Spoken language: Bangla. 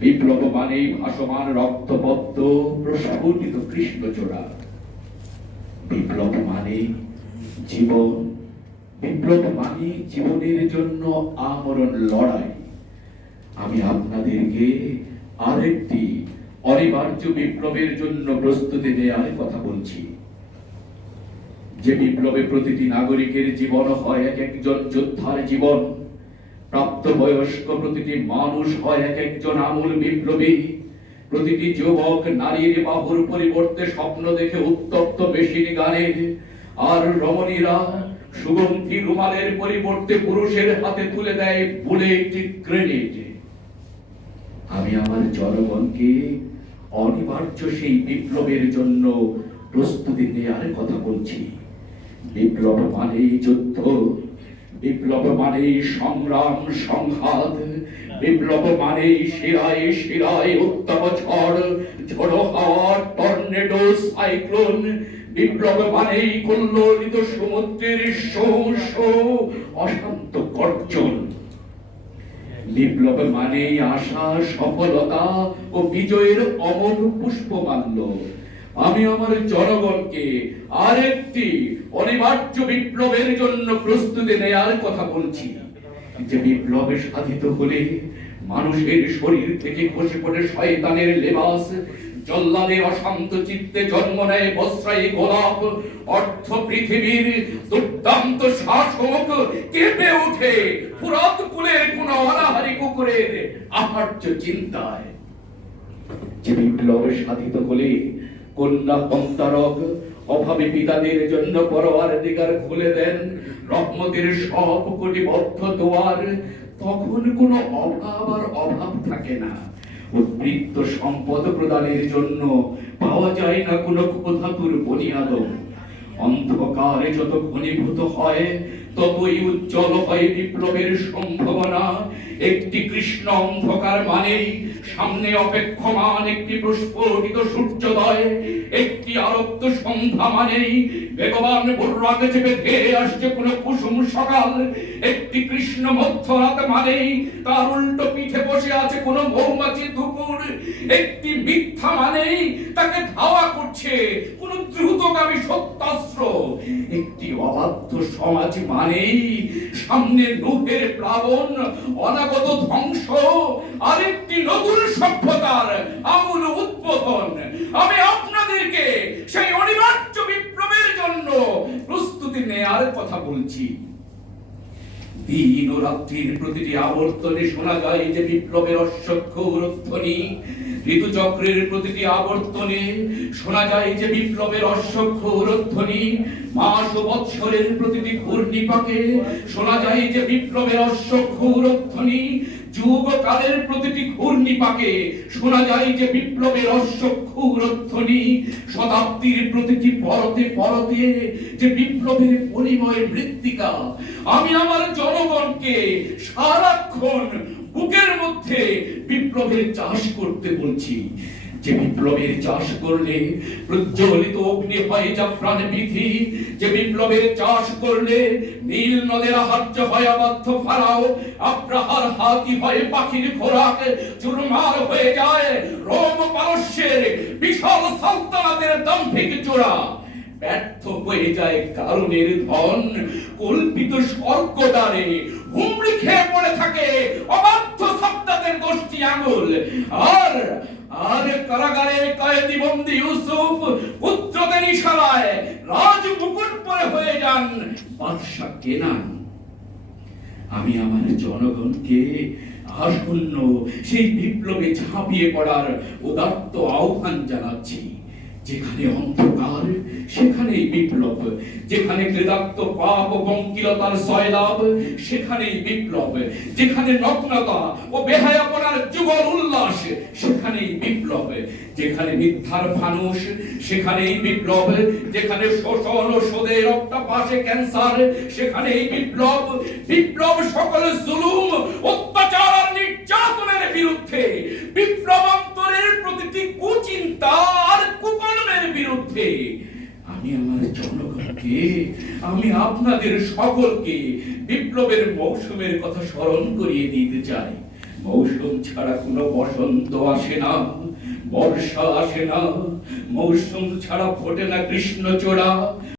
বিপ্লব মানেই ভাসমান রক্তপদ্ম প্রস্ফুটিত কৃষ্ণচূড়া। বিপ্লব মানে জীবন, বিপ্লব মানে জীবনের জন্য আমরণ লড়াই। আমি আপনাদেরকে আরেকটি অনিবার্য বিপ্লবের জন্য প্রস্তুতি নেওয়ার কথা বলছি। যে বিপ্লবে প্রতিটি নাগরিকের জীবন হয় এক একজন যোদ্ধার জীবন, প্রাপ্তবয়স্ক প্রতিটি মানুষ হয় এক একজন আমূল বিপ্লবী। প্রতিটি যুবক নারীর বাহুর পরিবর্তে স্বপ্ন দেখে উত্তপ্ত মেশিন গানের, আর রমণীরা সুগন্ধি রুমালের পরিবর্তে পুরুষের হাতে তুলে দেয় বুলেট গ্রেনেড। আমি আমার জনগণকে অনিবার্য সেই বিপ্লবের জন্য প্রস্তুতি নেওয়ার কথা বলছি। বিপ্লব মানেই যুদ্ধ, বিপ্লব মানেই সংগ্রাম সংঘাত, বিপ্লব মানেই শিরায় শিরায় উত্তাপ ঝড়, ঝড়ো হাওয়া, টর্নেডো, সাইক্লোন। বিপ্লব মানেই কল্লোলিত সমুদ্রের অশান্ত গর্জন। বিপ্লব মানেই আশা, সফলতা ও বিজয়ের অমর পুষ্পমাল্য। আমি আমার জনগণকে আরেকটি অনিবার্য বিপ্লবের জন্য প্রস্তুতি নেওয়ার কথা বলছি। যে বিপ্লবে সাধিত হলে মানুষের শরীর থেকে খসে পড়ে শয়তানের লেবাস, জল্লাদের অশান্ত চিত্তে জন্ম নেয় বস্ত্রায়ী গোলাপ। অর্থ পৃথিবীর দুর্দান্ত শাসক কেঁপে ওঠে ফুরাত কুলের কোন অনাহারী কুকুরের আহার্য চিন্তায়। যে বিপ্লবে সাধিত হলে কন্যা সন্তানক অভাবী পিতাদের জন্য পরওয়ারদিগার খুলে দেন রহমতের সব কোটিবদ্ধ দুয়ার। তখন কোনো অভাব আর অভাব থাকে না। উদ্বৃত্ত সম্পদ প্রদানের জন্য পাওয়া যায় না কোনো ক্ষুধাতুর বনিয়াদম। অন্ধকারে যত ঘনীভূত হয় ততই উজ্জ্বল হয় বিপ্লবের সম্ভাবনা। একটি কৃষ্ণ অন্ধকার মানেই সামনে অপেক্ষমান একটি প্রস্ফুটিত সূর্যোদয়। একটি আরক্ত সন্ধ্যা মানেই বেগবান বুর্রাকে চেপে ধেয়ে আসছে কোনো কুসুম সকাল। একটি কৃষ্ণ মধ্যরাত মানেই তার উল্টো পিঠে বসে আছে কোনো মৌমাছি দুপুর। একটি মিথ্যা মানেই তাকে ধাওয়া করছে কোনো দ্রুতগামী সত্যাস্ত্র। একটি অবাধ্য সমাজ মানেই সামনে নূহের প্লাবন, অনাগত ধ্বংস, আরেকটি নতুন সভ্যতার আমূল উদ্বোধন। আমি আপনাদেরকে সেই অনিবার্য বিপ্লবের জন্য প্রস্তুতি নেয়ার কথা বলছি। দিন ও রাত্রির প্রতিটি আবর্তনে শোনা যায় যে বিপ্লবের অশ্বক্ষুর ধ্বনি। ঋতুচক্রের প্রতিটি আবর্তনে শোনা যায় যে বিপ্লবের অশ্বক্ষুর ধ্বনি। মাস ও বৎসরের প্রতিটি ঘূর্ণিপাকে শোনা যায় যে বিপ্লবের অশ্বক্ষুর ধ্বনি। যুগকালের প্রতিটি ঘূর্ণিপাকে শোনা যায় যে বিপ্লবের অশ্বক্ষুর ধ্বনি। শতাব্দীর প্রতিটি পরতে পরতে যে বিপ্লবের পরিময় মৃত্তিকা। আমি আমার জনগণকে সারাক্ষণ বুকের মধ্যে বিপ্লবের চাষ করতে বলছি। যে বিপ্লবের চাষ করলে প্রজ্বলিত অগ্নি হয় জাফরান বিধি। যে বিপ্লবের চাষ করলে নীল নদের আহার্য হয় অবাধ্য ফারাও। আব্রাহার হাতি হয় পাখির খোরাক। চুরমার হয়ে যায় রোম পারস্যের বিশাল সালতানাতের দাম্ভিক জোড়া। ব্যর্থ হয়ে যায় কারণের ধন কল্পিত স্বর্গদ্বারে। হুমড়ি খেয়ে পড়ে থাকে অবাধ্য সাদ্দাতের গোষ্ঠী আঙুল। আর কারাগারে কয়েদি বন্দী ইউসুফ পুত্রদের ইশারায় রাজ মুকুট পরে হয়ে যান বাদশা কেনান। আমি আমার জনগণকে আসন্ন সেই বিপ্লবে ঝাঁপিয়ে পড়ার উদাত্ত আহ্বান জানাচ্ছি। যেখানে অন্ধকার সেখানেই বিপ্লব, যেখানে ক্লেদাক্ত পাপ ও পঙ্কিলতার সয়লাভ সেখানেই বিপ্লব, যেখানে নগ্নতা ও বেহায়াপনার যুগল উল্লাস সেখানেই বিপ্লব, যেখানে মিথ্যার ফানুষ সেখানেই বিপ্লব, যেখানে শোষণ ও শোধে রক্তপাশে ক্যান্সার সেখানেই বিপ্লব। বিপ্লব সকল জুলুম অত্যাচার আর নির্যাতনের বিরুদ্ধে, বিপ্লব অন্তরের প্রতিটি কুচিন্তা আর কুকর্মের বিরুদ্ধে। আমি আমার জনগণকে, আমি আপনাদের সকলকে বিপ্লবের মৌসুমের কথা স্মরণ করিয়ে দিতে চাই। মৌসুম ছাড়া কোনো বসন্ত আসে না, বর্ষা আসে না, মৌসুম ছাড়া ফোটে না কৃষ্ণচূড়া।